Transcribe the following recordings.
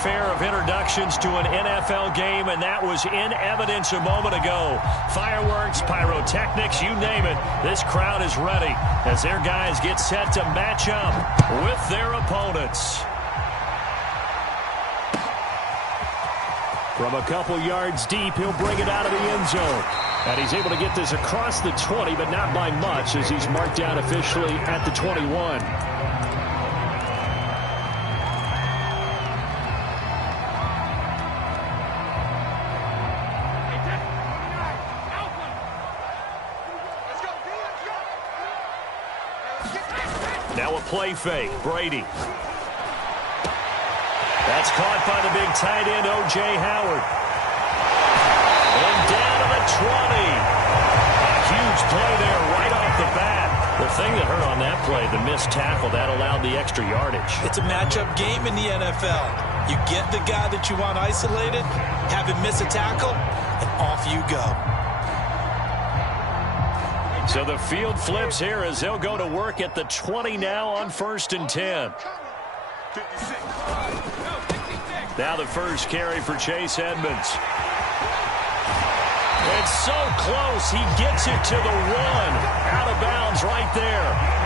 Fair of introductions to an NFL game, and that was in evidence a moment ago. Fireworks, pyrotechnics, you name it. This crowd is ready as their guys get set to match up with their opponents. From a couple yards deep, he'll bring it out of the end zone. And he's able to get this across the 20, but not by much, as he's marked down officially at the 21. Now a play fake. Brady. That's caught by the big tight end, O.J. Howard. And down to the 20. A huge play there right off the bat. The thing that hurt on that play, the missed tackle, that allowed the extra yardage. It's a matchup game in the NFL. You get the guy that you want isolated, have him miss a tackle, and off you go. So the field flips here as they'll go to work at the 20 now on 1st and 10. Now the first carry for Chase Edmonds. It's so close. He gets it to the 1. Out of bounds right there.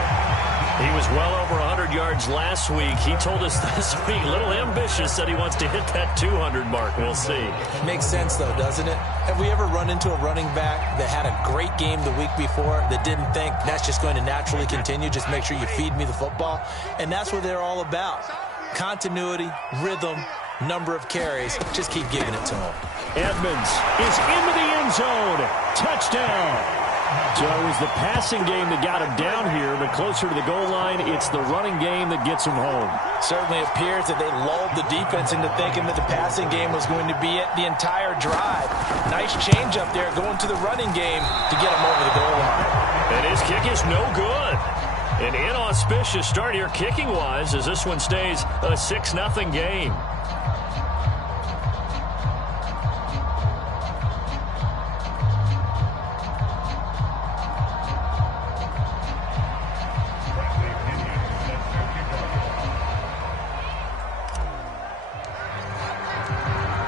He was well over 100 yards last week. He told us this week, a little ambitious, said he wants to hit that 200 mark. We'll see. Makes sense, though, doesn't it? Have we ever run into a running back that had a great game the week before that didn't think that's just going to naturally continue? Just make sure you feed me the football. And that's what they're all about. Continuity, rhythm, number of carries. Just keep giving it to him. Edmonds is into the end zone. Touchdown. So it was the passing game that got him down here, but closer to the goal line, it's the running game that gets him home. Certainly appears that they lulled the defense into thinking that the passing game was going to be it the entire drive. Nice change up there going to the running game to get him over the goal line. And his kick is no good. An inauspicious start here kicking-wise as this one stays a 6-0 game.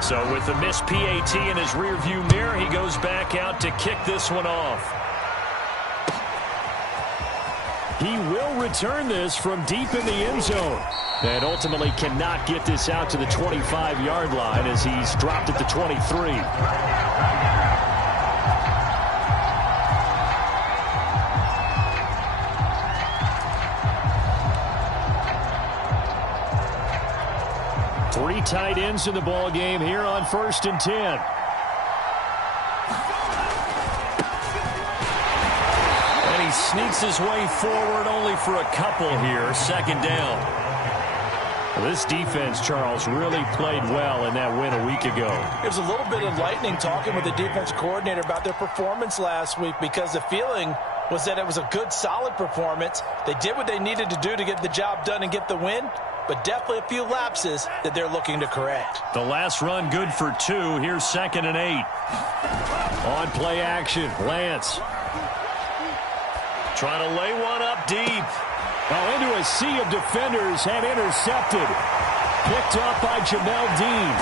So with the missed PAT in his rearview mirror, he goes back out to kick this one off. He will return this from deep in the end zone. And ultimately cannot get this out to the 25-yard line as he's dropped at the 23. 3 tight ends in the ball game here on 1st and 10. And he sneaks his way forward only for a couple here. 2nd down. Well, this defense, Charles, really played well in that win a week ago. It was a little bit enlightening talking with the defense coordinator about their performance last week, because the feeling was that it was a good, solid performance. They did what they needed to do to get the job done and get the win, but definitely a few lapses that they're looking to correct. The last run good for 2. Here's 2nd and 8. On play action, Lance. Trying to lay one up deep. Oh, into a sea of defenders and intercepted. Picked up by Jamel Dean.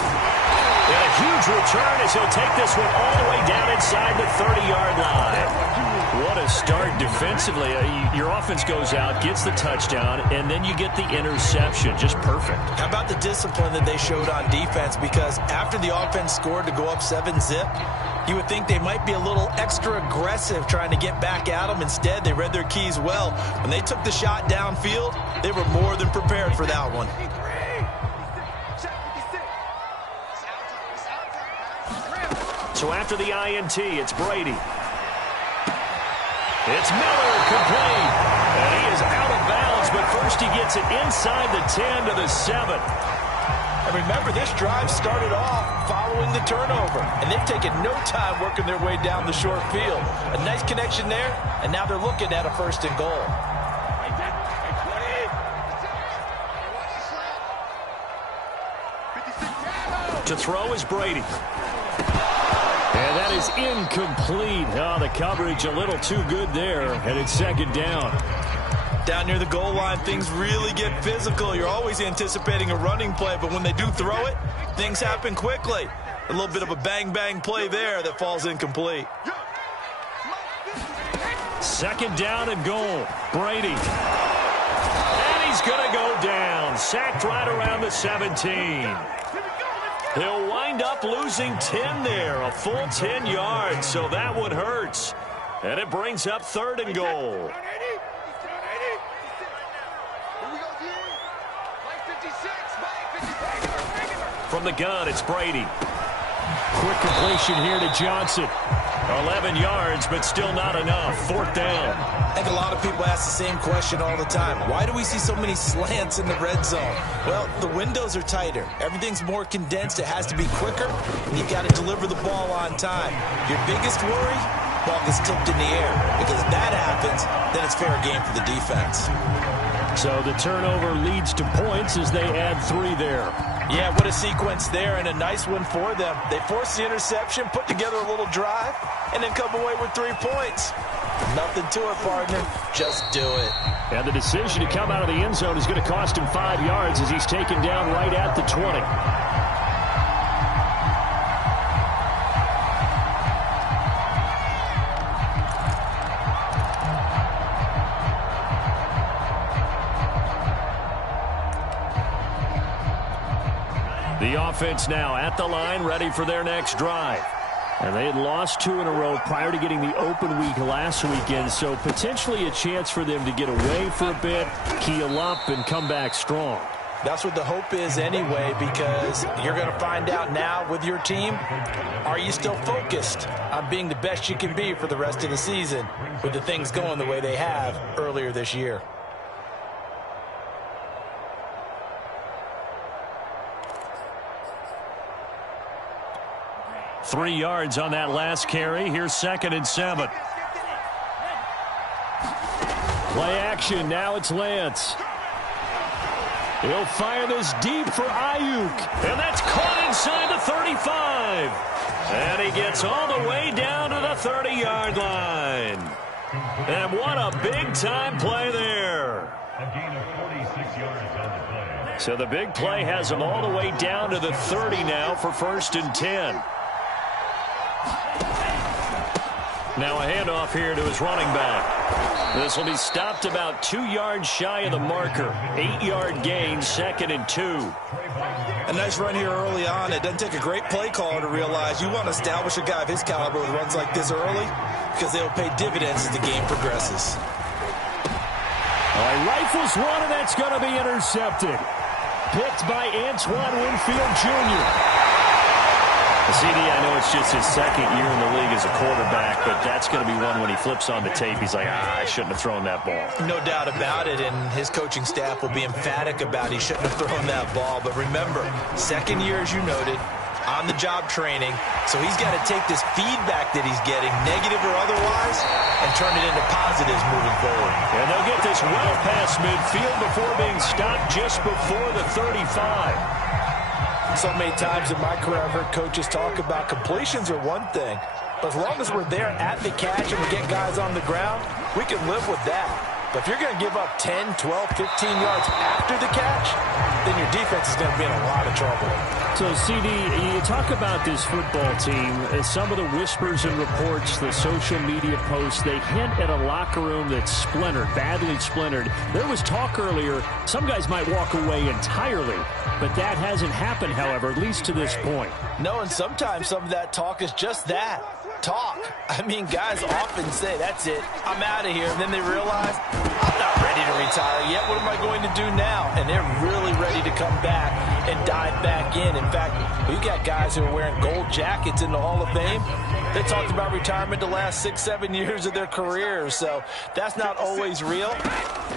And a huge return as he'll take this one all the way down inside the 30-yard line. What a start defensively. Your offense goes out, gets the touchdown, and then you get the interception. Just perfect. How about the discipline that they showed on defense? Because after the offense scored to go up 7-zip, you would think they might be a little extra aggressive trying to get back at them. Instead, they read their keys well. When they took the shot downfield, they were more than prepared for that one. So after the INT, it's Brady. It's Miller, complete. And he is out of bounds, but first he gets it inside the 10 to the 7. And remember, this drive started off following the turnover, and they've taken no time working their way down the short field. A nice connection there, and now they're looking at a 1st and goal. To throw is Brady. And that is incomplete. Oh, the coverage a little too good there, and it's 2nd down. Down near the goal line, things really get physical. You're always anticipating a running play, but when they do throw it, things happen quickly. A little bit of a bang-bang play there that falls incomplete. Second down and goal. Brady. And he's going to go down. Sacked right around the 17. He'll wind up losing 10 there. A full 10 yards, so that one hurts. And it brings up third and goal. From the gun, it's Brady. Quick completion here to Johnson. 11 yards, but still not enough. Fourth down. I think a lot of people ask the same question all the time. Why do we see so many slants in the red zone? Well, the windows are tighter. Everything's more condensed. It has to be quicker, and you've got to deliver the ball on time. Your biggest worry? Ball gets tipped in the air. Because if that happens, then it's fair game for the defense. So the turnover leads to points as they add 3 there. Yeah, what a sequence there, and a nice one for them. They force the interception, put together a little drive, and then come away with 3 points. Nothing to it, partner. Just do it. And the decision to come out of the end zone is going to cost him 5 yards as he's taken down right at the 20. The offense now at the line, ready for their next drive. And they had lost 2 in a row prior to getting the open week last weekend, so potentially a chance for them to get away for a bit, keel up, and come back strong. That's what the hope is anyway, because you're going to find out now with your team, are you still focused on being the best you can be for the rest of the season with the things going the way they have earlier this year? Three yards on that last carry. Here's 2nd and 7. Play action. Now it's Lance. He'll fire this deep for Ayuk. And that's caught inside the 35. And he gets all the way down to the 30-yard line. And what a big-time play there. A gain of 46 yards on the play. So the big play has him all the way down to the 30 now for 1st and 10. Now a handoff here to his running back. This will be stopped about 2 yards shy of the marker. 8-yard gain, 2nd and 2. A nice run here early on. It doesn't take a great play caller to realize you want to establish a guy of his caliber with runs like this early because they will pay dividends as the game progresses. He rifles one, and that's going to be intercepted. Picked by Antoine Winfield Jr. CD, I know it's just his 2nd year in the league as a quarterback, but that's going to be one when he flips on the tape. He's like, I shouldn't have thrown that ball. No doubt about it, and his coaching staff will be emphatic about he shouldn't have thrown that ball. But remember, 2nd year, as you noted, on-the-job training, so he's got to take this feedback that he's getting, negative or otherwise, and turn it into positives moving forward. And they'll get this well past midfield before being stopped just before the 35. So many times in my career I've heard coaches talk about completions are one thing, but as long as we're there at the catch and we get guys on the ground, we can live with that. But if you're going to give up 10, 12, 15 yards after the catch, then your defense is going to be in a lot of trouble. So, CD, you talk about this football team, some of the whispers and reports, the social media posts, they hint at a locker room that's splintered, badly splintered. There was talk earlier, some guys might walk away entirely, but that hasn't happened, however, at least to this point. No, and sometimes some of that talk is just that. Talk. I mean, guys often say, that's it, I'm out of here. And then they realize, I'm not ready to retire yet. What am I going to do now? And they're really ready to come back and dive back in. In fact, we've got guys who are wearing gold jackets in the Hall of Fame. They talked about retirement the last 6-7 years of their careers. So that's not always real.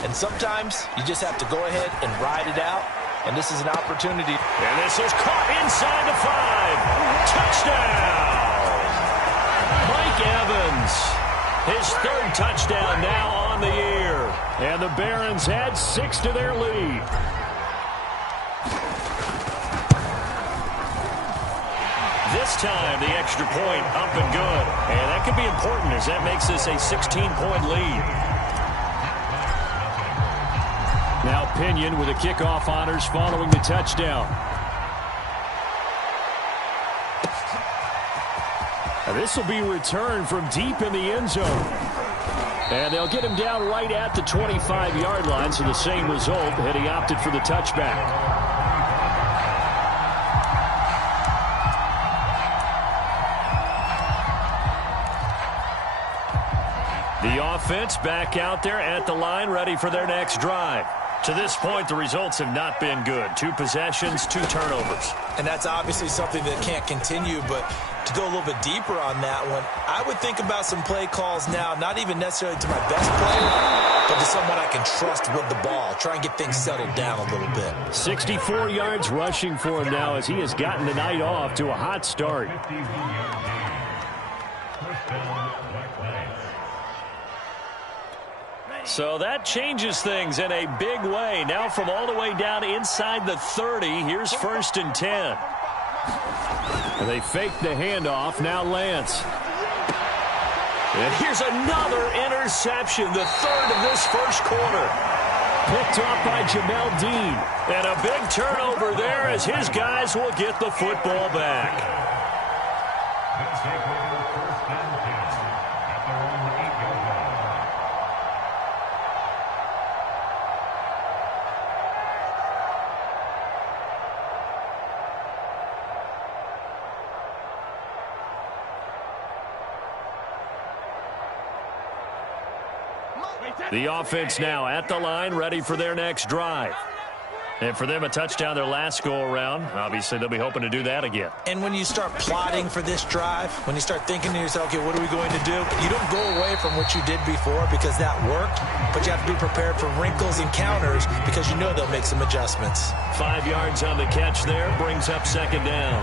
And sometimes you just have to go ahead and ride it out. And this is an opportunity. And this is caught inside the 5. Touchdown! Mike Evans, his 3rd touchdown now on the year. And the Barons add 6 to their lead. This time, the extra point up and good. And that could be important as that makes this a 16-point lead. opinion with the kickoff honors following the touchdown. This will be returned from deep in the end zone. And they'll get him down right at the 25-yard line, so the same result had he opted for the touchback. The offense back out there at the line, ready for their next drive. To this point, the results have not been good. 2 possessions, 2 turnovers. And that's obviously something that can't continue, but to go a little bit deeper on that one, I would think about some play calls now, not even necessarily to my best player, but to someone I can trust with the ball. Try and get things settled down a little bit. 64 yards rushing for him now as he has gotten the night off to a hot start. So that changes things in a big way. Now from all the way down inside the 30, here's 1st and 10. And they fake the handoff. Now Lance. And here's another interception, the 3rd of this first quarter. Picked off by Jamel Dean. And a big turnover there as his guys will get the football back. The offense now at the line, ready for their next drive. And for them, a touchdown their last go-around. Obviously, they'll be hoping to do that again. And when you start plotting for this drive, when you start thinking to yourself, okay, what are we going to do? You don't go away from what you did before because that worked, but you have to be prepared for wrinkles and counters because you know they'll make some adjustments. 5 yards on the catch there, brings up 2nd down.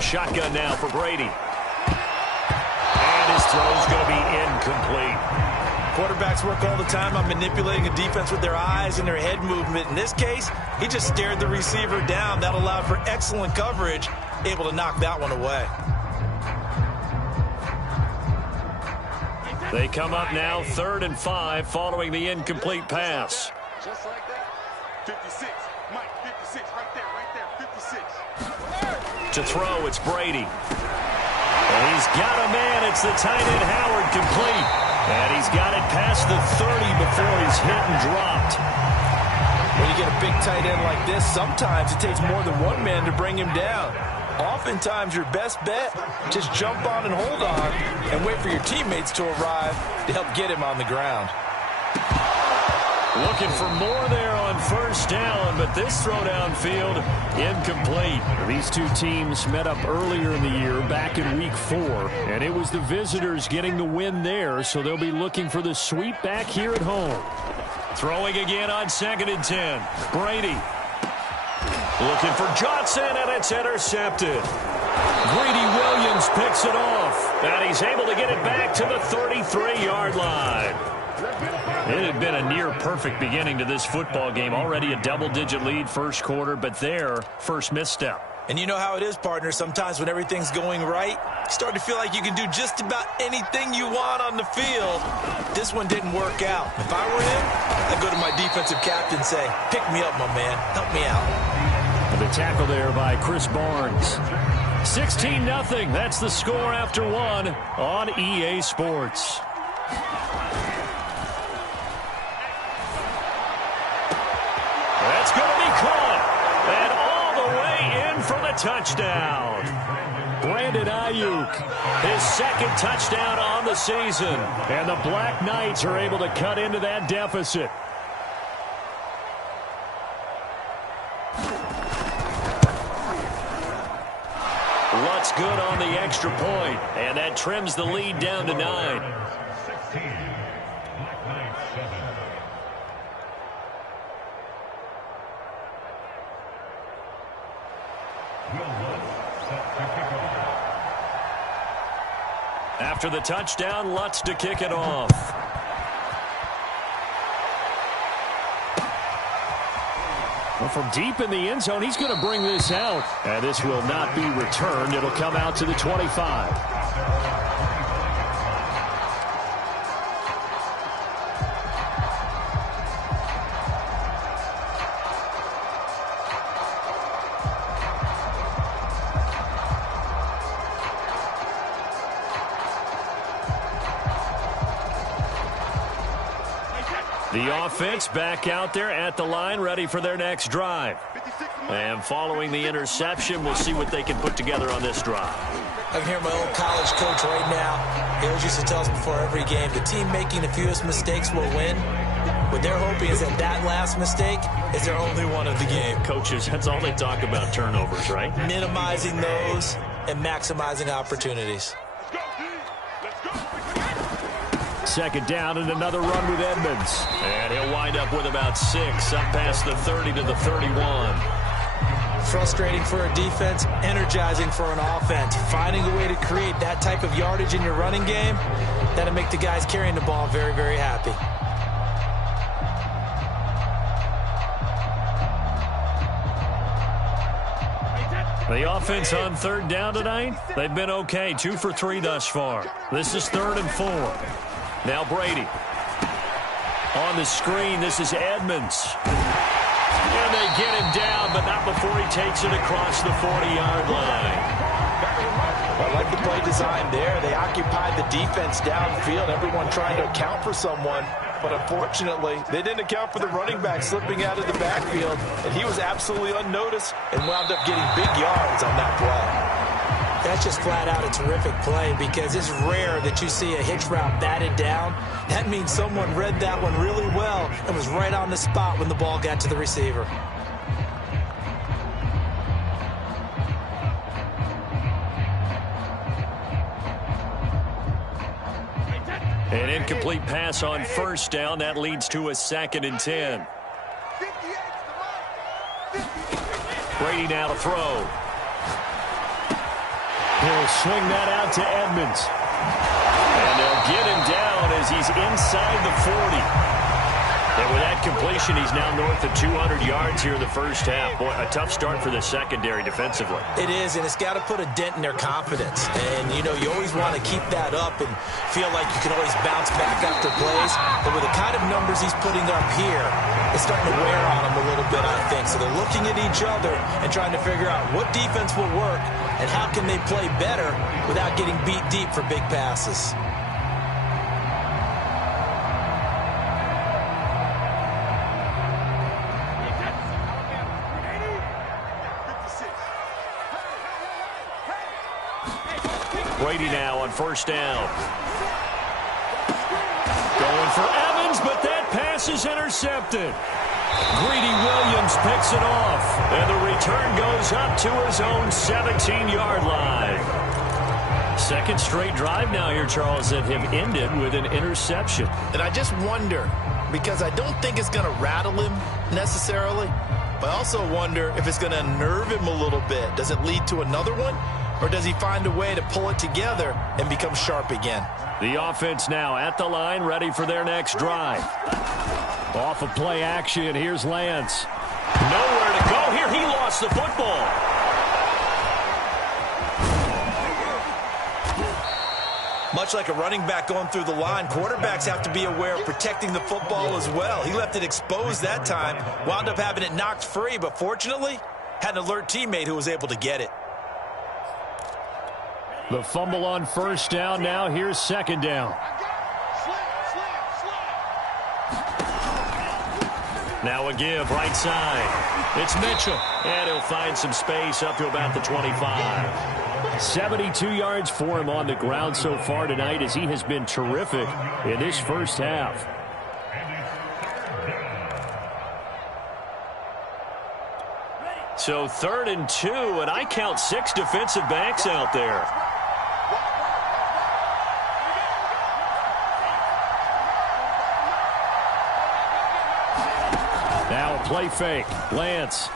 Shotgun now for Brady. And his throw's going to be incomplete. Quarterbacks work all the time on manipulating a defense with their eyes and their head movement. In this case, he just stared the receiver down. That allowed for excellent coverage, able to knock that one away. They come up now 3rd and 5 following the incomplete pass. Just like that. 56. Mike, 56. Right there, 56. To throw, it's Brady. And he's got a man. It's the tight end Howard complete. And he's got it past the 30 before he's hit and dropped. When you get a big tight end like this, sometimes it takes more than one man to bring him down. Oftentimes, your best bet, just jump on and hold on and wait for your teammates to arrive to help get him on the ground. Looking for more there on 1st down, but this throw downfield incomplete. These two teams met up earlier in the year, back in week 4, and it was the visitors getting the win there, so they'll be looking for the sweep back here at home. Throwing again on 2nd and 10. Brady. Looking for Johnson, and it's intercepted. Greedy Williams picks it off, and he's able to get it back to the 33-yard line. It had been a near-perfect beginning to this football game. Already a double-digit lead first quarter, but their first misstep. And you know how it is, partner. Sometimes when everything's going right, you start to feel like you can do just about anything you want on the field. This one didn't work out. If I were him, I'd go to my defensive captain and say, pick me up, my man. Help me out. The tackle there by Chris Barnes. 16-0. That's the score after 1 on EA Sports. That's going to be caught. And all the way in for the touchdown. Brandon Ayuk, his 2nd touchdown on the season. And the Black Knights are able to cut into that deficit. Lutz good on the extra point, and that trims the lead down to 9. 16. Black Knights 7. Will Lutz set to kick off. After the touchdown, Lutz to kick it off. Well, from deep in the end zone, he's going to bring this out. And this will not be returned. It'll come out to the 25. The offense back out there at the line, ready for their next drive. And following the interception, we'll see what they can put together on this drive. I can hear my old college coach right now. He always used to tell us before every game, the team making the fewest mistakes will win. What they're hoping is that last mistake is their only one of the game. Coaches, that's all they talk about, turnovers, right? Minimizing those and maximizing opportunities. Second down and another run with Edmonds. And he'll wind up with about 6, up past the 30 to the 31. Frustrating for a defense, energizing for an offense. Finding a way to create that type of yardage in your running game, that'll make the guys carrying the ball very, very happy. The offense on third down tonight, they've been okay. 2 for 3 thus far. This is 3rd and 4. Now Brady. On the screen, this is Edmonds. And they get him down, but not before he takes it across the 40-yard line. I like the play design there. They occupied the defense downfield, everyone trying to account for someone. But unfortunately, they didn't account for the running back slipping out of the backfield, and he was absolutely unnoticed and wound up getting big yards on that play. That's just flat out a terrific play because it's rare that you see a hitch route batted down. That means someone read that one really well and was right on the spot when the ball got to the receiver. An incomplete pass on first down. That leads to a 2nd and 10. Brady now to throw. He'll swing that out to Edmonds. And they'll get him down as he's inside the 40. And with that completion, he's now north of 200 yards here in the first half. Boy, a tough start for the secondary defensively. It is, and it's got to put a dent in their confidence. And, you know, you always want to keep that up and feel like you can always bounce back after plays. But with the kind of numbers he's putting up here, it's starting to wear on them a little bit, I think. So they're looking at each other and trying to figure out what defense will work and how can they play better without getting beat deep for big passes. Brady now on first down. Going for Evans, but that pass is intercepted. Greedy Williams picks it off, and the return goes up to his own 17-yard line. Second straight drive now here, Charles, that have ended with an interception. And I just wonder, because I don't think it's going to rattle him necessarily, but I also wonder if it's going to unnerve him a little bit. Does it lead to another one? Or does he find a way to pull it together and become sharp again? The offense now at the line, ready for their next drive. Off of play action, here's Lance. Nowhere to go here. He lost the football. Much like a running back going through the line, quarterbacks have to be aware of protecting the football as well. He left it exposed that time, wound up having it knocked free, but fortunately, had an alert teammate who was able to get it. The fumble on first down. Now here's second down. Now a give right side. It's Mitchell. And he'll find some space up to about the 25. 72 yards for him on the ground so far tonight as he has been terrific in this first half. So 3rd and 2, and I count 6 defensive backs out there. Now a play fake. Lance.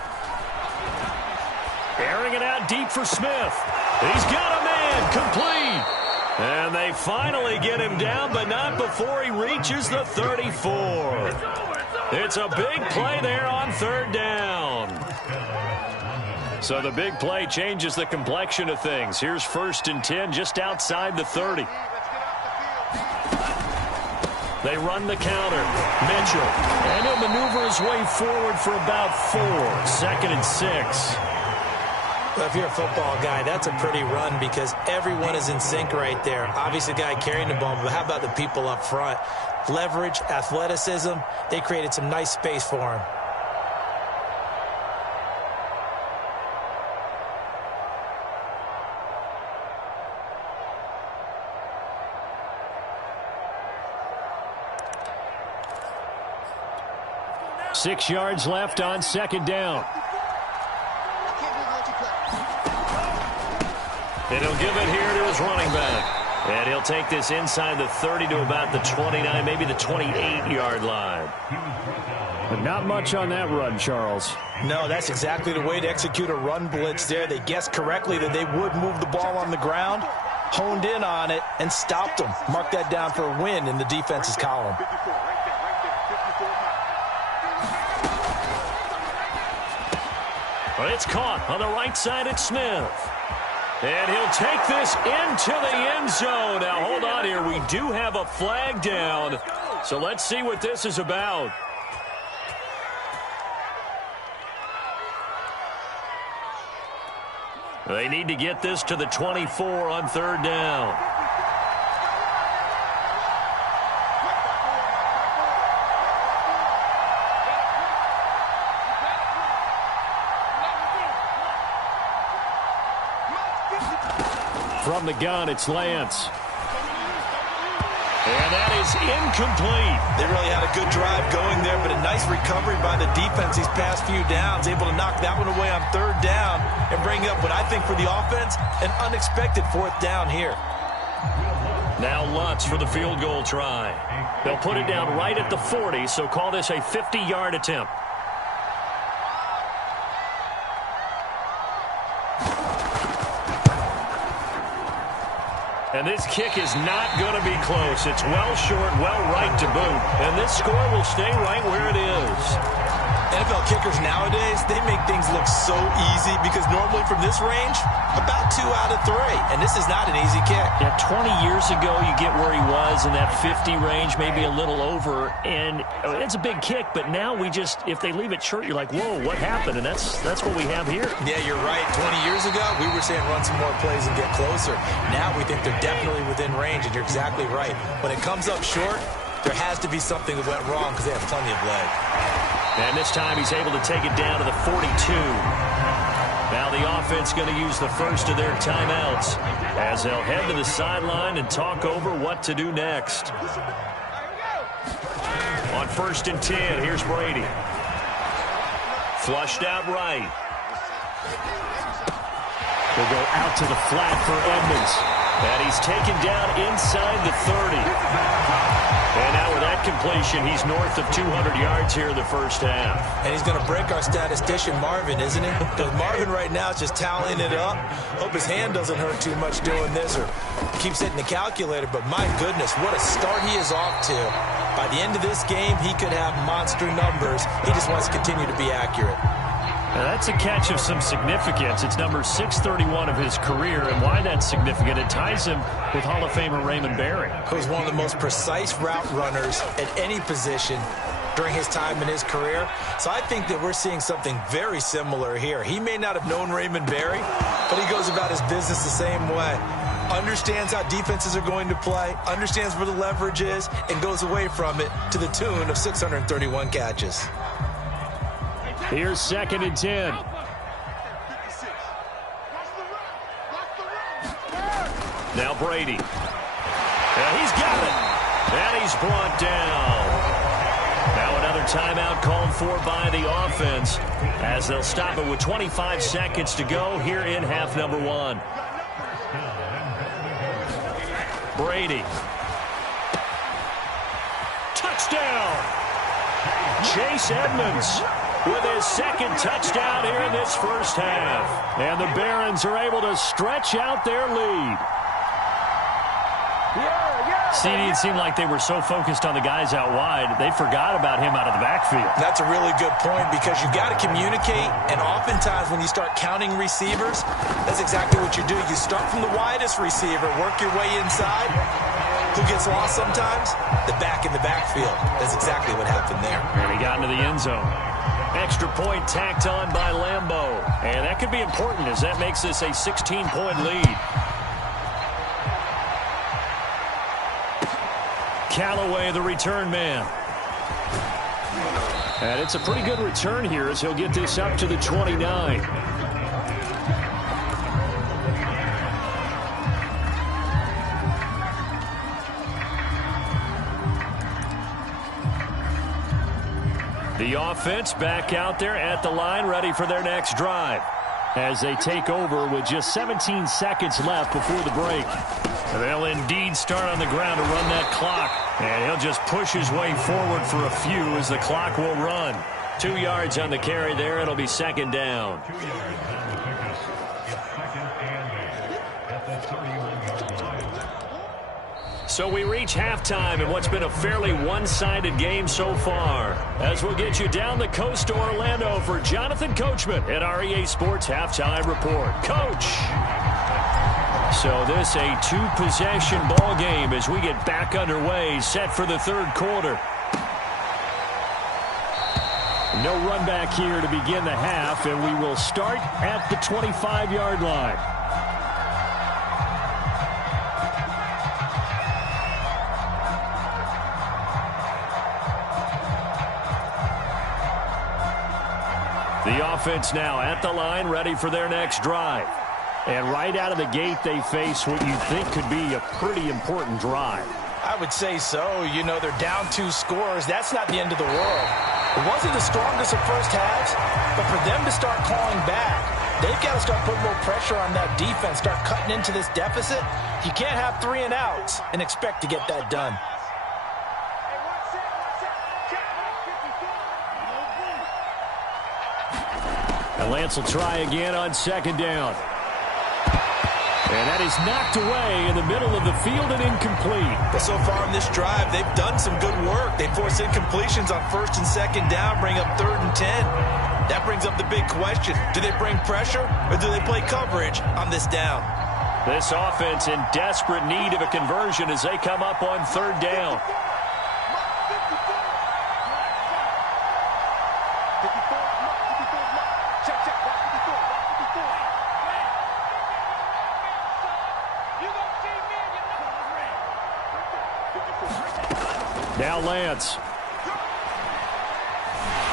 Airing it out deep for Smith. He's got a man. Complete. And they finally get him down, but not before he reaches the 34. It's a big play there on third down. So the big play changes the complexion of things. Here's 1st and 10 just outside the 30. They run the counter. Mitchell. And he'll maneuver his way forward for about 4. 2nd and 6. Well, if you're a football guy, that's a pretty run because everyone is in sync right there. Obviously, the guy carrying the ball, but how about the people up front? Leverage, athleticism, they created some nice space for him. Six yards left on 2nd down. And he'll give it here to his running back. And he'll take this inside the 30 to about the 29, maybe the 28-yard line. But not much on that run, Charles. No, that's exactly the way to execute a run blitz there. They guessed correctly that they would move the ball on the ground, honed in on it, and stopped them. Mark that down for a win in the defense's column. Well, it's caught on the right side at Smith. And he'll take this into the end zone. Now, hold on here. We do have a flag down. So let's see what this is about. They need to get this to the 24 on 3rd down. From the gun, it's Lance. And that is incomplete. They really had a good drive going there, but a nice recovery by the defense these past few downs, able to knock that one away on 3rd down and bring up what I think for the offense, an unexpected 4th down here. Now Lutz for the field goal try. They'll put it down right at the 40, so call this a 50-yard attempt. And this kick is not going to be close. It's well short, well right to boot. And this score will stay right where it is. NFL kickers nowadays, they make things look so easy because normally from this range, about 2 out of 3. And this is not an easy kick. Yeah, 20 years ago, you get where he was in that 50 range, maybe a little over. And it's a big kick, but now we just, if they leave it short, you're like, whoa, what happened? And that's what we have here. Yeah, you're right. 20 years ago, we were saying run some more plays and get closer. Now we think they're definitely within range, and you're exactly right. When it comes up short, there has to be something that went wrong because they have plenty of leg. And this time he's able to take it down to the 42. Now the offense going to use the first of their timeouts as they'll head to the sideline and talk over what to do next. On 1st and 10, here's Brady. Flushed out right. They'll go out to the flat for Edmonds. And he's taken down inside the 30. And now with that completion, he's north of 200 yards here in the first half. And he's going to break our statistician, Marvin, isn't he? Because Marvin right now is just tallying it up. Hope his hand doesn't hurt too much doing this or keeps hitting the calculator. But my goodness, what a start he is off to. By the end of this game, he could have monster numbers. He just wants to continue to be accurate. Now that's a catch of some significance. It's number 631 of his career, and why that's significant, it ties him with Hall of Famer Raymond Berry, who's one of the most precise route runners at any position during his time in his career. So I think that we're seeing something very similar here. He may not have known Raymond Berry, but he goes about his business the same way. Understands how defenses are going to play, understands where the leverage is, and goes away from it to the tune of 631 catches. Here's 2nd and 10. Now Brady. And he's got it. And he's brought down. Now another timeout called for by the offense as they'll stop it with 25 seconds to go here in half number 1. Brady. Touchdown. Chase Edmonds with his 2nd touchdown here in this first half. And the Barons are able to stretch out their lead. CD, it seemed like they were so focused on the guys out wide, they forgot about him out of the backfield. That's a really good point because you've got to communicate, and oftentimes when you start counting receivers, that's exactly what you do. You start from the widest receiver, work your way inside. Who gets lost sometimes? The back in the backfield. That's exactly what happened there. And he got into the end zone. Extra point tacked on by Lambeau. And that could be important as that makes this a 16-point lead. Callaway, the return man. And it's a pretty good return here as he'll get this up to the 29. The offense back out there at the line, ready for their next drive. As they take over with just 17 seconds left before the break. They'll indeed start on the ground to run that clock. And he'll just push his way forward for a few as the clock will run. 2 yards on the carry there. It'll be second down. 2 yards on the pickup. It's second and 8 at the 31-yard line. So we reach halftime in what's been a fairly one-sided game so far. As we'll get you down the coast to Orlando for Jonathan Coachman at our EA Sports Halftime Report. Coach! So this a two-possession ball game as we get back underway, set for the third quarter. No run back here to begin the half, and we will start at the 25-yard line. The offense now at the line, ready for their next drive. And right out of the gate, they face what you think could be a pretty important drive. I would say so. You know, they're down 2 scores. That's not the end of the world. It wasn't the strongest of first halves, but for them to start calling back, they've got to start putting more pressure on that defense, start cutting into this deficit. You can't have 3 and outs and expect to get that done. And Lance will try again on second down. And that is knocked away in the middle of the field and incomplete. But so far in this drive, they've done some good work. They force incompletions on first and second down, bring up 3rd and 10. That brings up the big question. Do they bring pressure or do they play coverage on this down? This offense in desperate need of a conversion as they come up on 3rd down. Now Lance.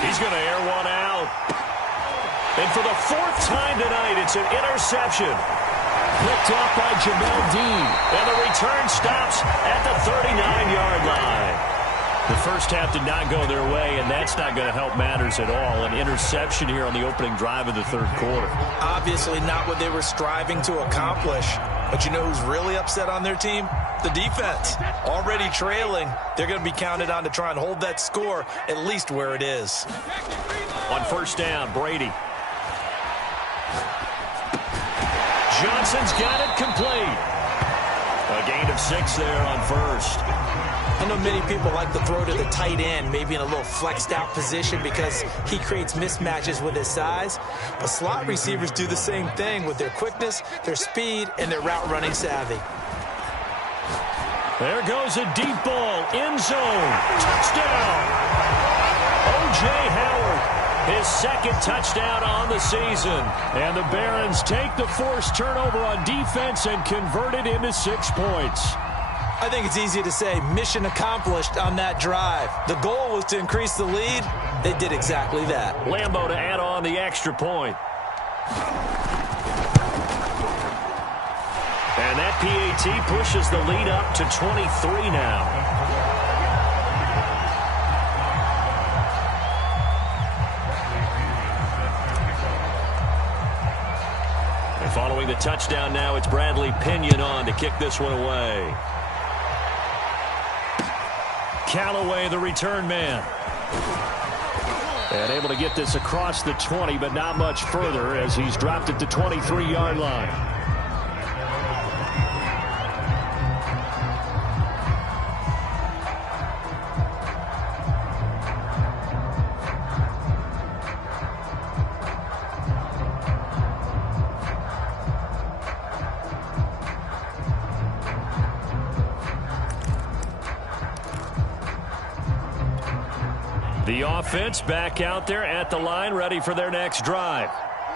He's going to air one out. And for the 4th time tonight, it's an interception. Picked up by Jamel Dean. And the return stops at the 39-yard line. The first half did not go their way, and that's not going to help matters at all. An interception here on the opening drive of the 3rd quarter. Obviously not what they were striving to accomplish. But you know who's really upset on their team? The defense. Already trailing. They're going to be counted on to try and hold that score at least where it is. On 1st down, Brady. Johnson's got it complete. A gain of 6 there on 1st. I know many people like to throw to the tight end, maybe in a little flexed out position because he creates mismatches with his size. But slot receivers do the same thing with their quickness, their speed, and their route running savvy. There goes a deep ball, end zone, touchdown. O.J. Howard, his 2nd touchdown on the season. And the Barons take the forced turnover on defense and convert it into 6 points. I think it's easy to say mission accomplished on that drive. The goal was to increase the lead. They did exactly that. Lambeau to add on the extra point. And that PAT pushes the lead up to 23 now. And following the touchdown now, it's Bradley Pinion on to kick this one away. Callaway, the return man. And able to get this across the 20, but not much further as he's dropped at the 23-yard line. The offense back out there at the line, ready for their next drive.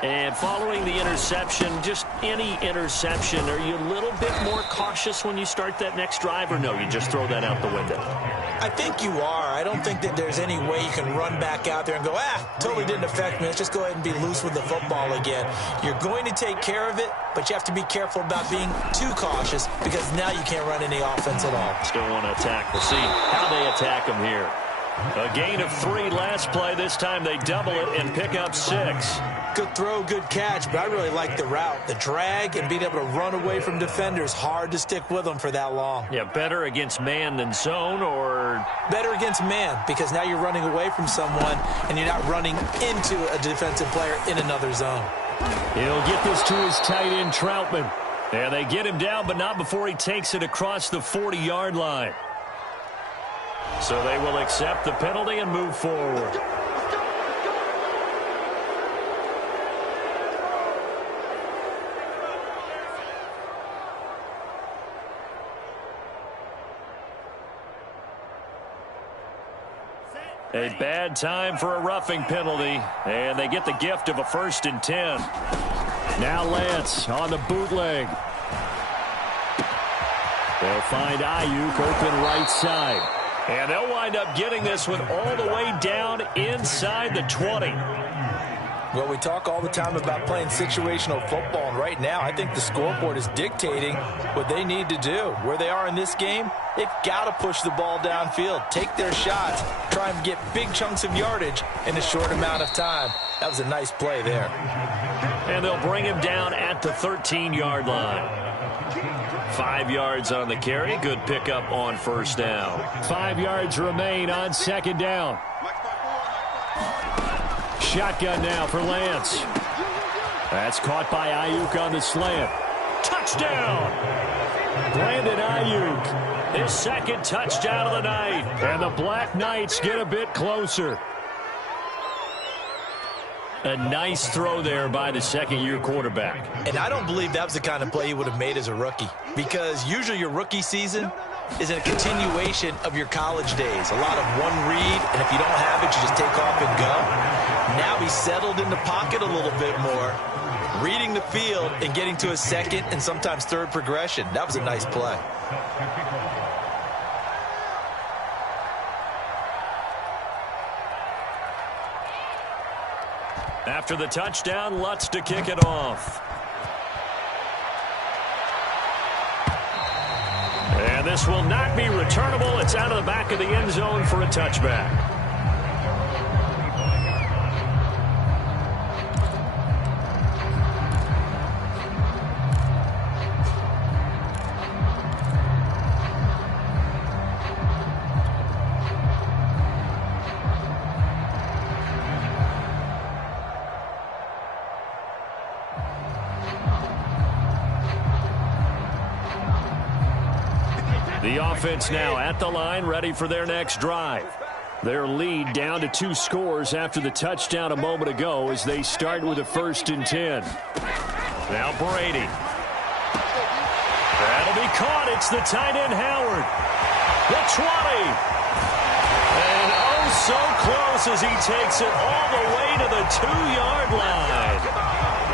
And following the interception, just any interception, are you a little bit more cautious when you start that next drive, or no, you just throw that out the window? I think you are. I don't think that there's any way you can run back out there and go, totally didn't affect me. Let's just go ahead and be loose with the football again. You're going to take care of it, but you have to be careful about being too cautious because now you can't run any offense at all. Still want to attack. We'll see how they attack them here. A gain of 3 last play. This time they double it and pick up 6. Good throw, good catch, but I really like the route. The drag and being able to run away from defenders, hard to stick with them for that long. Yeah, better against man than zone, or? Better against man, because now you're running away from someone and you're not running into a defensive player in another zone. He'll get this to his tight end, Troutman. Yeah, they get him down, but not before he takes it across the 40-yard line. So they will accept the penalty and move forward. A bad time for a roughing penalty, and they get the gift of a 1st and 10. Now Lance on the bootleg. They'll find Ayuk open right side. And they'll wind up getting this one all the way down inside the 20. Well, we talk all the time about playing situational football, and right now I think the scoreboard is dictating what they need to do. Where they are in this game, they've got to push the ball downfield, take their shots, try and get big chunks of yardage in a short amount of time. That was a nice play there. And they'll bring him down at the 13-yard line. 5 yards on the carry. Good pickup on 1st down. 5 yards remain on 2nd down. Shotgun now for Lance. That's caught by Ayuk on the slant. Touchdown! Brandon Ayuk, his 2nd touchdown of the night. And the Black Knights get a bit closer. A nice throw there by the 2nd-year quarterback. And I don't believe that was the kind of play he would have made as a rookie, because usually your rookie season is a continuation of your college days. A lot of one read, and if you don't have it, you just take off and go. Now he's settled in the pocket a little bit more, reading the field and getting to a 2nd and sometimes 3rd progression. That was a nice play. After the touchdown, Lutz to kick it off. And this will not be returnable. It's out of the back of the end zone for a touchback. The offense now at the line, ready for their next drive. Their lead down to 2 scores after the touchdown a moment ago as they start with a 1st and 10. Now Brady. That'll be caught. It's the tight end Howard. The 20. And oh, so close as he takes it all the way to the 2-yard line.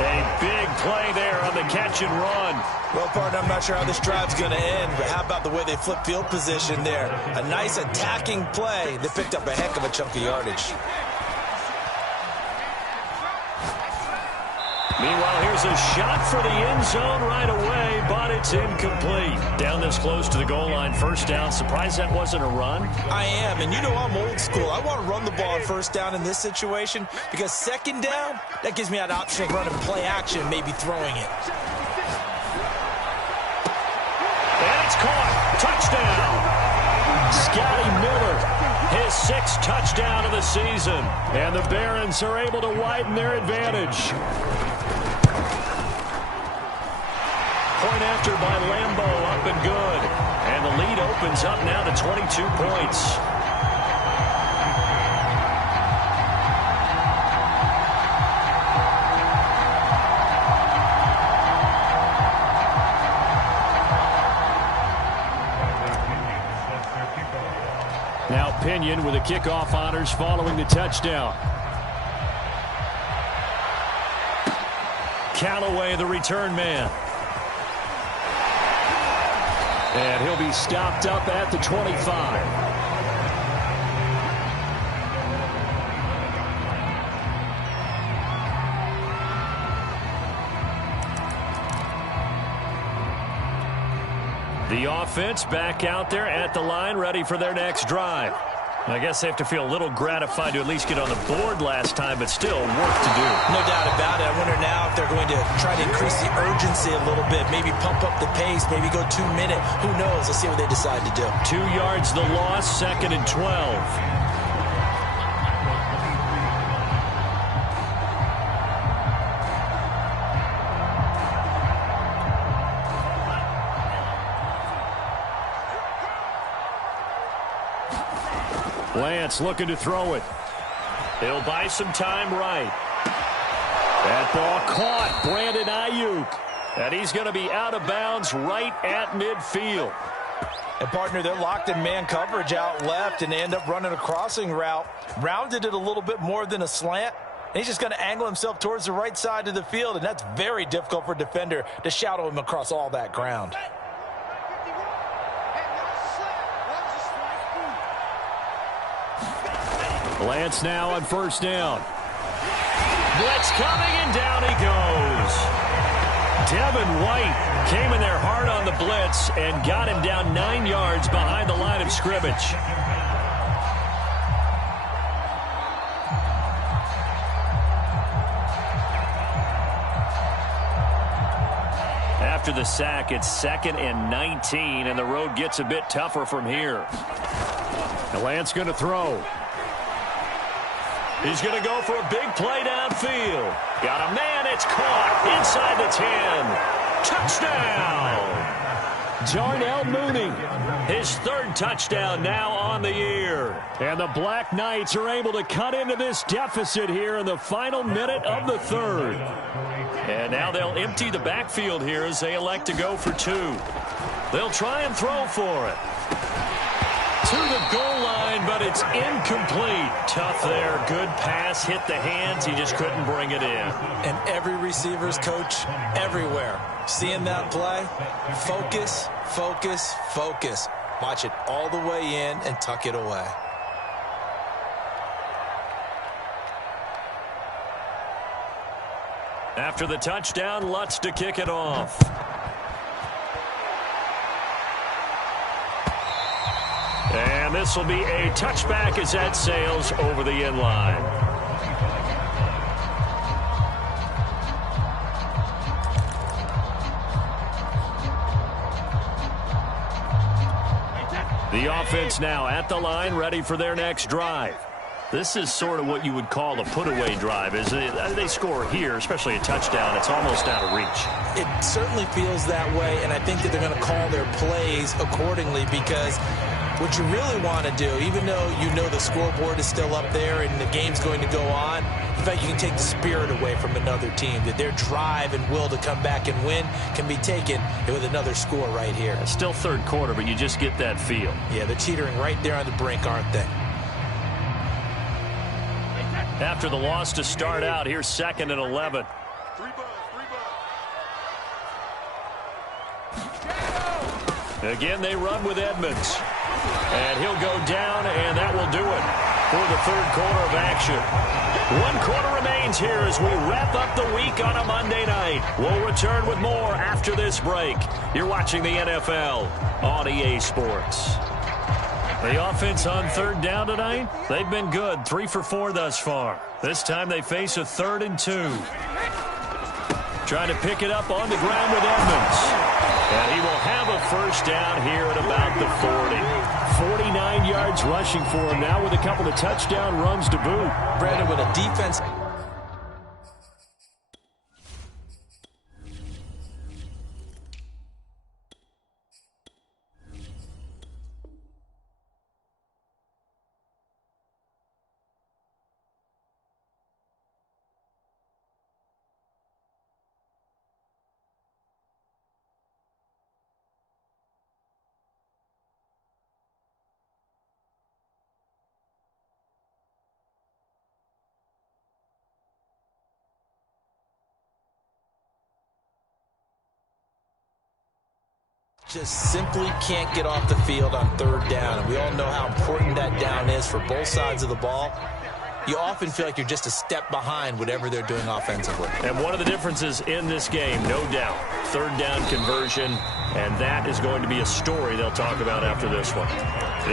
A big play there on the catch and run. Well, partner, I'm not sure how this drive's going to end, but how about the way they flip field position there? A nice attacking play that picked up a heck of a chunk of yardage. Meanwhile, here's a shot for the end zone right away, but it's incomplete. Down this close to the goal line, 1st down. Surprised that wasn't a run? I am, and you know I'm old school. I want to run the ball on 1st down in this situation because 2nd down, that gives me an option of running play action, maybe throwing it. And it's caught. Touchdown. Scotty Miller, his 6th touchdown of the season. And the Barons are able to widen their advantage. Point after by Lambeau, up and good. And the lead opens up now to 22 points. Now Pinion with the kickoff honors following the touchdown. Callaway, the return man. And he'll be stopped up at the 25. The offense back out there at the line, ready for their next drive. I guess they have to feel a little gratified to at least get on the board last time, but still work to do. No doubt about it. I wonder now if they're going to try to increase the urgency a little bit, maybe pump up the pace, maybe go 2 minute. Who knows? Let's see what they decide to do. 2 yards the loss, 2nd and 12. Lance looking to throw it. He'll buy some time right. That ball caught. Brandon Ayuk. And he's going to be out of bounds right at midfield. And, partner, they're locked in man coverage out left, and they end up running a crossing route. Rounded it a little bit more than a slant. And he's just going to angle himself towards the right side of the field, and that's very difficult for a defender to shadow him across all that ground. Lance now on 1st down. Blitz coming, and down he goes. Devin White came in there hard on the blitz and got him down 9 yards behind the line of scrimmage. After the sack, it's 2nd and 19, and the road gets a bit tougher from here. And Lance going to throw. He's going to go for a big play downfield. Got a man. It's caught inside the 10. Touchdown. Darnell Mooney. His 3rd touchdown now on the year. And the Black Knights are able to cut into this deficit here in the final minute of the 3rd. And now they'll empty the backfield here as they elect to go for 2. They'll try and throw for it. To the goal line, but it's incomplete. Tough there. Good pass. Hit the hands. He just couldn't bring it in. And every receiver's coach everywhere. Seeing that play, focus, focus, focus. Watch it all the way in and tuck it away. After the touchdown, Lutz to kick it off. And this will be a touchback as that sails over the end line. The offense now at the line, ready for their next drive. This is sort of what you would call a put-away drive. As they score here, especially a touchdown, it's almost out of reach. It certainly feels that way, and I think that they're going to call their plays accordingly, because what you really want to do, even though you know the scoreboard is still up there and the game's going to go on, in fact, you can take the spirit away from another team, that their drive and will to come back and win can be taken with another score right here. It's still 3rd quarter, but you just get that feel. Yeah, they're teetering right there on the brink, aren't they? After the loss to start out, here's 2nd and 11. Again, they run with Edmonds. And he'll go down, and that will do it for the 3rd quarter of action. 1 quarter remains here as we wrap up the week on a Monday night. We'll return with more after this break. You're watching the NFL on EA Sports. The offense on 3rd down tonight, they've been good. 3 for 4 thus far. This time they face a 3rd and 2. Trying to pick it up on the ground with Edmonds. And he will have a 1st down here at about the 40. 49 yards rushing for him now with a couple of touchdown runs to boot. Brandon, with a defense Just simply can't get off the field on third down. And we all know how important that down is for both sides of the ball. You often feel like you're just a step behind whatever they're doing offensively. And one of the differences in this game, no doubt, third down conversion, and that is going to be a story they'll talk about after this one.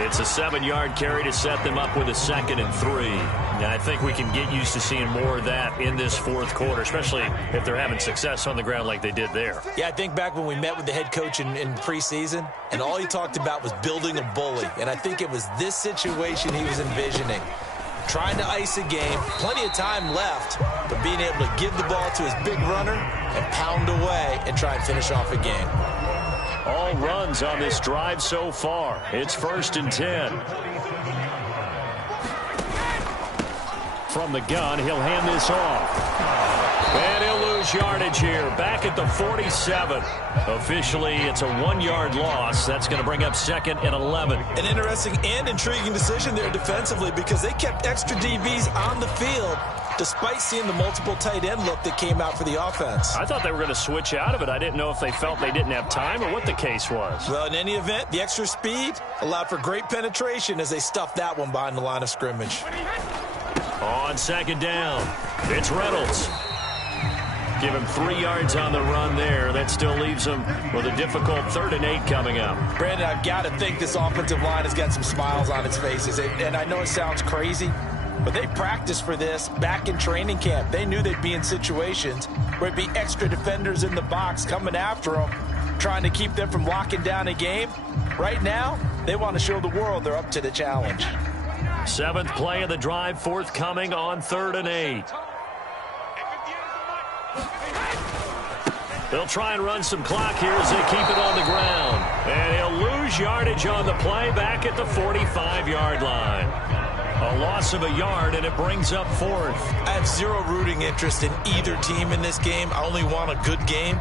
It's a 7-yard carry to set them up with a 2nd and 3. And I think we can get used to seeing more of that in this fourth quarter, especially if they're having success on the ground like they did there. Yeah, I think back when we met with the head coach in preseason, and all he talked about was building a bully. And I think it was this situation he was envisioning. Trying to ice a game, plenty of time left, but being able to give the ball to his big runner and pound away and try and finish off a game. All runs on this drive so far. It's 1st and 10. From the gun, he'll hand this off. And he'll lose yardage here, back at the 47. Officially, it's a 1-yard loss. That's going to bring up 2nd and 11. An interesting and intriguing decision there defensively because they kept extra DBs on the field despite seeing the multiple tight end look that came out for the offense. I thought they were going to switch out of it. I didn't know if they felt they didn't have time or what the case was. Well, in any event, the extra speed allowed for great penetration as they stuffed that one behind the line of scrimmage. On 2nd down, it's Reynolds. Give him 3 yards on the run there. That still leaves him with a difficult 3rd and 8 coming up. Brandon, I've got to think this offensive line has got some smiles on its faces. And I know it sounds crazy, but they practiced for this back in training camp. They knew they'd be in situations where it'd be extra defenders in the box coming after them, trying to keep them from locking down a game. Right now, they want to show the world they're up to the challenge. 7th play of the drive, forthcoming on 3rd and 8. They'll try and run some clock here as they keep it on the ground. And he'll lose yardage on the play back at the 45-yard line. A loss of a yard, and it brings up 4th. I have zero rooting interest in either team in this game. I only want a good game.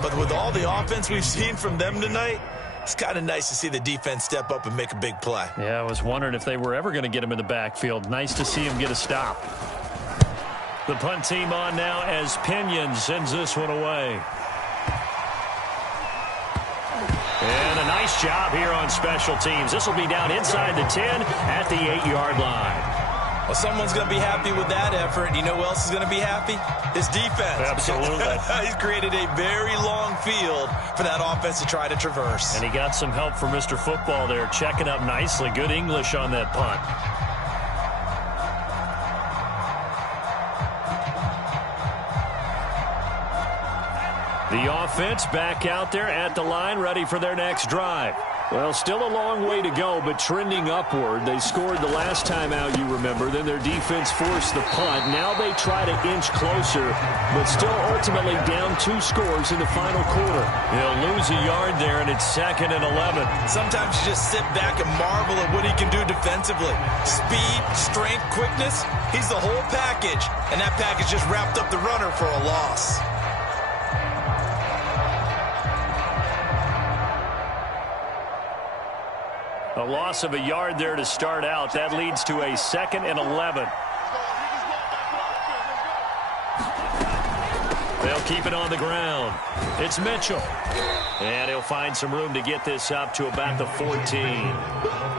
But with all the offense we've seen from them tonight, it's kind of nice to see the defense step up and make a big play. Yeah, I was wondering if they were ever going to get him in the backfield. Nice to see him get a stop. The punt team on now as Pinion sends this one away. And a nice job here on special teams. This will be down inside the 10 at the 8-yard line. Well, someone's going to be happy with that effort. You know who else is going to be happy? His defense. Absolutely. He's created a very long field for that offense to try to traverse. And he got some help from Mr. Football there, checking up nicely. Good English on that punt. The offense back out there at the line, ready for their next drive. Well, still a long way to go, but trending upward. They scored the last time out, you remember. Then their defense forced the punt. Now they try to inch closer, but still ultimately down 2 scores in the final quarter. They'll lose a yard there, and it's 2nd and 11. Sometimes you just sit back and marvel at what he can do defensively. Speed, strength, quickness. He's the whole package, and that package just wrapped up the runner for a loss. A loss of a yard there to start out. That leads to a 2nd and 11. They'll keep it on the ground. It's Mitchell. And he'll find some room to get this up to about the 14.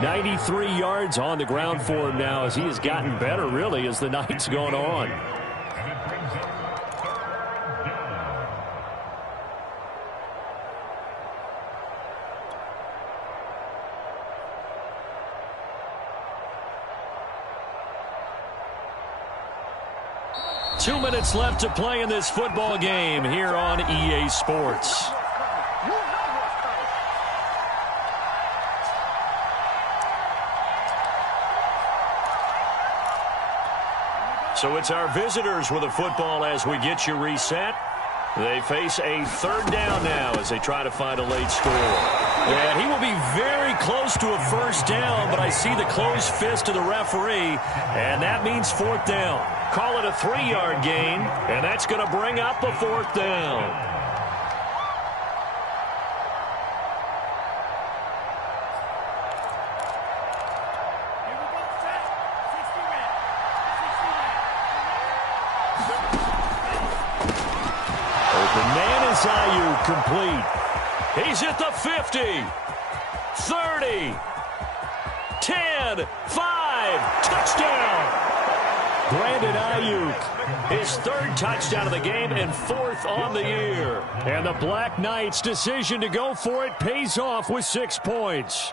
93 yards on the ground for him now as he has gotten better, really, as the night's gone on. 2 minutes left to play in this football game here on EA Sports. So it's our visitors with a football as we get you reset. They face a 3rd down now as they try to find a late score. And he will be very close to a 1st down, but I see the closed fist of the referee, and that means 4th down. Call it a 3-yard gain, and that's going to bring up a 4th down. Complete. He's at the 50, 30, 10, 5, touchdown. Brandon Ayuk, his third touchdown of the game and fourth on the year. And the Black Knights' decision to go for it pays off with 6 points.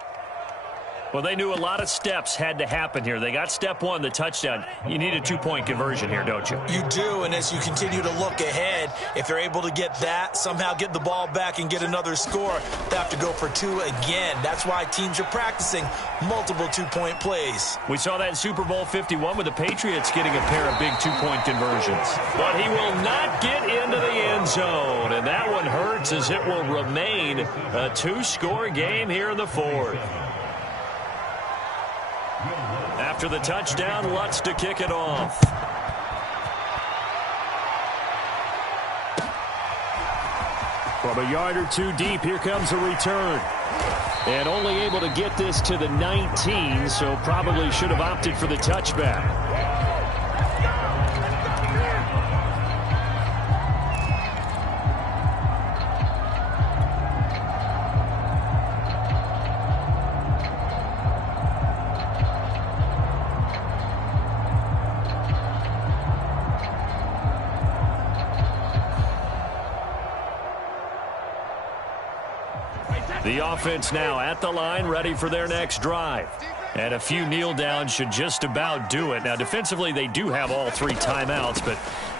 Well, they knew a lot of steps had to happen here. They got step one, the touchdown. You need a 2-point conversion here, don't you? You do, and as you continue to look ahead, if they're able to get that, somehow get the ball back and get another score, they have to go for 2 again. That's why teams are practicing multiple 2-point plays. We saw that in Super Bowl 51 with the Patriots getting a pair of big 2-point conversions. But he will not get into the end zone, and that one hurts as it will remain a 2-score game here in the fourth. After the touchdown, Lutz to kick it off. From a yard or two deep, here comes a return. And only able to get this to the 19, so probably should have opted for the touchback. The offense now at the line, ready for their next drive. And a few kneel downs should just about do it. Now, defensively, they do have all 3 timeouts, but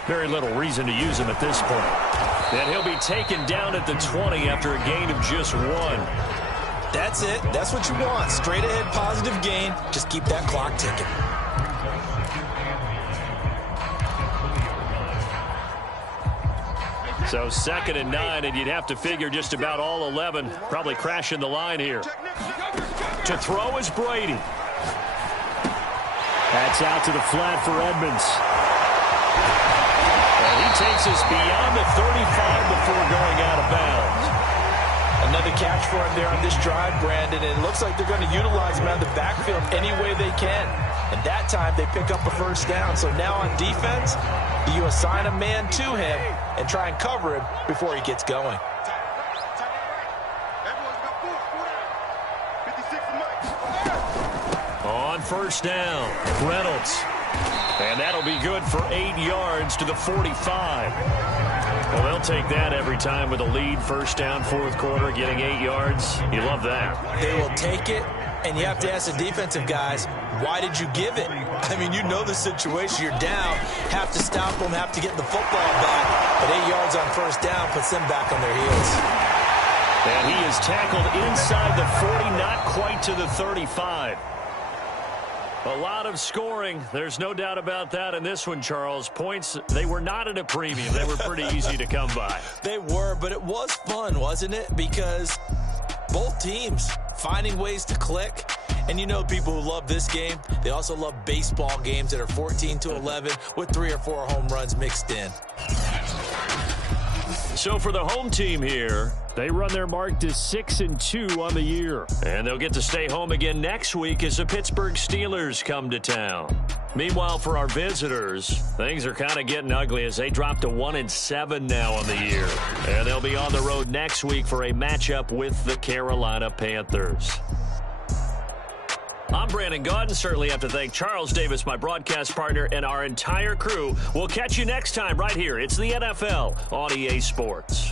very little reason to use them at this point. And he'll be taken down at the 20 after a gain of just 1. That's it. That's what you want. Straight ahead, positive gain. Just keep that clock ticking. So 2nd and 9, and you'd have to figure just about all 11 probably crashing the line here. To throw is Brady. That's out to the flat for Edmonds. And he takes us beyond the 35 before going out of bounds. Another catch for him there on this drive, Brandon, and it looks like they're going to utilize him out of the backfield any way they can. And that time they pick up a first down. So now on defense, you assign a man to him and try and cover him before he gets going. On first down, Reynolds. And that'll be good for 8 yards to the 45. Well, they'll take that every time with a lead. First down, fourth quarter, getting 8 yards. You love that. They will take it, and you have to ask the defensive guys, why did you give it? I mean, you know the situation. You're down, have to stop them, have to get the football back. But 8 yards on first down puts them back on their heels. And he is tackled inside the 40, not quite to the 35. A lot of scoring. There's no doubt about that in this one, Charles. Points, they were not at a premium. They were pretty easy to come by. They were, but it was fun, wasn't it? Because both teams finding ways to click. And you know people who love this game, they also love baseball games that are 14-11 with 3 or 4 home runs mixed in. So for the home team here, they run their mark to 6-2 on the year. And they'll get to stay home again next week as the Pittsburgh Steelers come to town. Meanwhile, for our visitors, things are kind of getting ugly as they drop to 1-7 now on the year. And they'll be on the road next week for a matchup with the Carolina Panthers. I'm Brandon Gaudin. Certainly have to thank Charles Davis, my broadcast partner, and our entire crew. We'll catch you next time right here. It's the NFL on EA Sports.